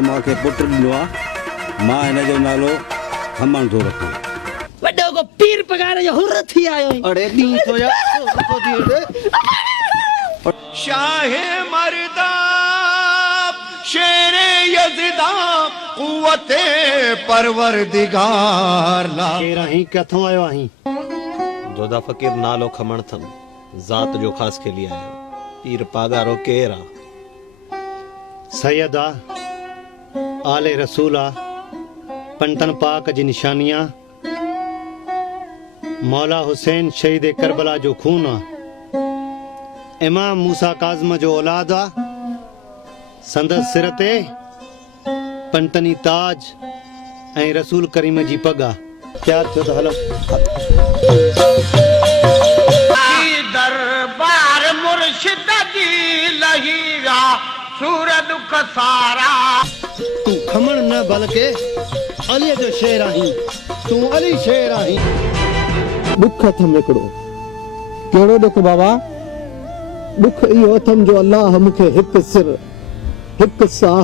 मूंखे पुटु ॾिनो आहे, मां हिन जो नालो खमण थो रखां। वॾो को पीर पगार जो हुर थी आयो। अरे ॾींहुं तो या शाहे मर्दा शेरे यज़दा कुव्वते परवरदिगार ला। केर आहीं, किथों आयो आहीं? जोधा फकीर नालो खमण थम, ज़ात जो ख़ास के लिए आयो। पीर पागारो केर आ? सैयद आ, आले रसूल आ, पंतन पाक जी निशानियां, मौला हुसैन शहीद करबला जो खून आ, इमाम मूसा काज़म जो औलाद आ, संदस सिर ते पंतनी ताज ऐं रसूल करीम जी पग आ। तैयार थियो त हलो। दरबार मुर्शिद जी लहीरा सूरत खसारा। तू खमण न बल्कि अली जो शेर आहीं, तू अली शेर आहीं। दुख अथम हिकिड़ो। कहिड़ो दुख बाबा? दुख इहो अथम जो अल्लाह मूंखे हिकु सिर, हिकु साह,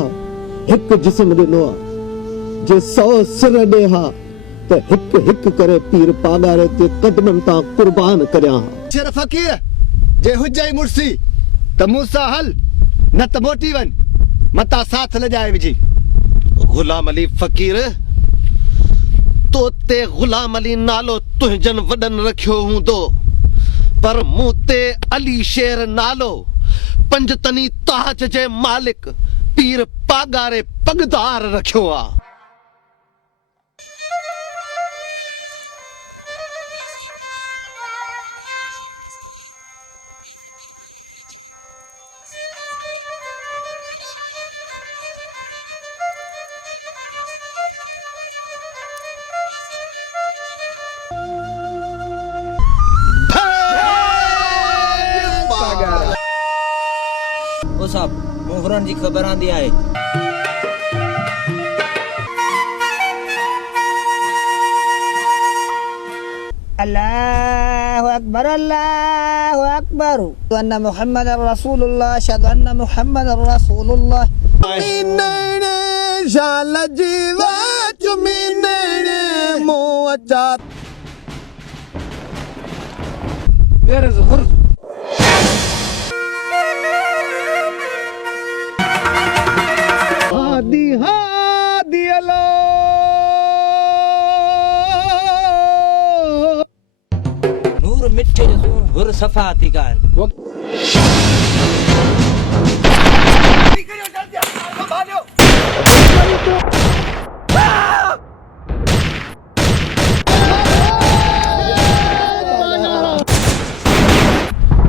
हिकु जिस्म ॾिनो आहे। जे 100 सिर ॾे हा त हिकु हिकु करे पीर पागारे ते कदमनि तां कुर्बान करियां हा। शेर फकीर जे हुजई मुर्सी त मूसा हल, न त मोटी वञ, मता साथ लॼाए विझी। गुलाम अली फकीर, तो ते गुलाम अली नालो तुंहिंजनि वॾनि रखियो हूंदो, पर मूं ते अली शेर नालो पंजतनी ताज जे मालिक पीर पागारे पगदार रखियो आ। ओ साहब, मोहरन जी खबर आंदी आहे। अल्लाहु अकबर, अल्लाहु अकबर, अन्ना मुहम्मद रसूलुल्लाह, अशहदु अन्ना मुहम्मद रसूलुल्लाह। मीनने शाल जीवा चुमीनने mocha. Where is her? Hadi हादी अलो। नूर मिठे जो हुर सफा थी कान।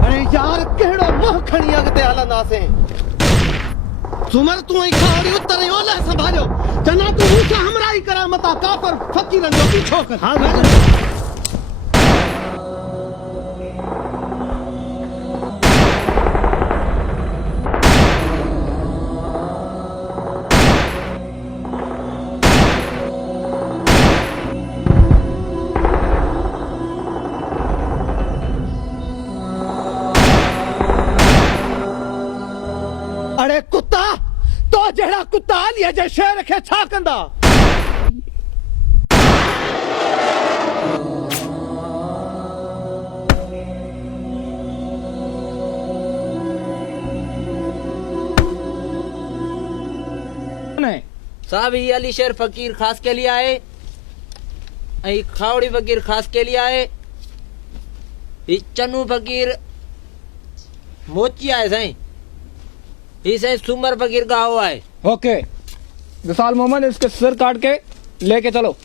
अरे यार केड़ो मोह खणी अगते हलंदासीं। सुमर तू ही खाड़ी उतर ओला संभालो, जना तू मूसा हमराई करा मता काफर फकीरन जो पीछो कर। हां अरे कुत्ता, तो जड़ा कुत्ता लिया जे शेर के छा कंदा? साहब ये अली शेर फकीर खास के लिए आए, ऐ खावड़ी फकीर खास के लिए आए, ये चन्नू फकीर मोची आए साईं, इसे सुमर फकीर का हुआ है। ओके, विशाल मोहम्मद इसके सिर काट के लेके चलो।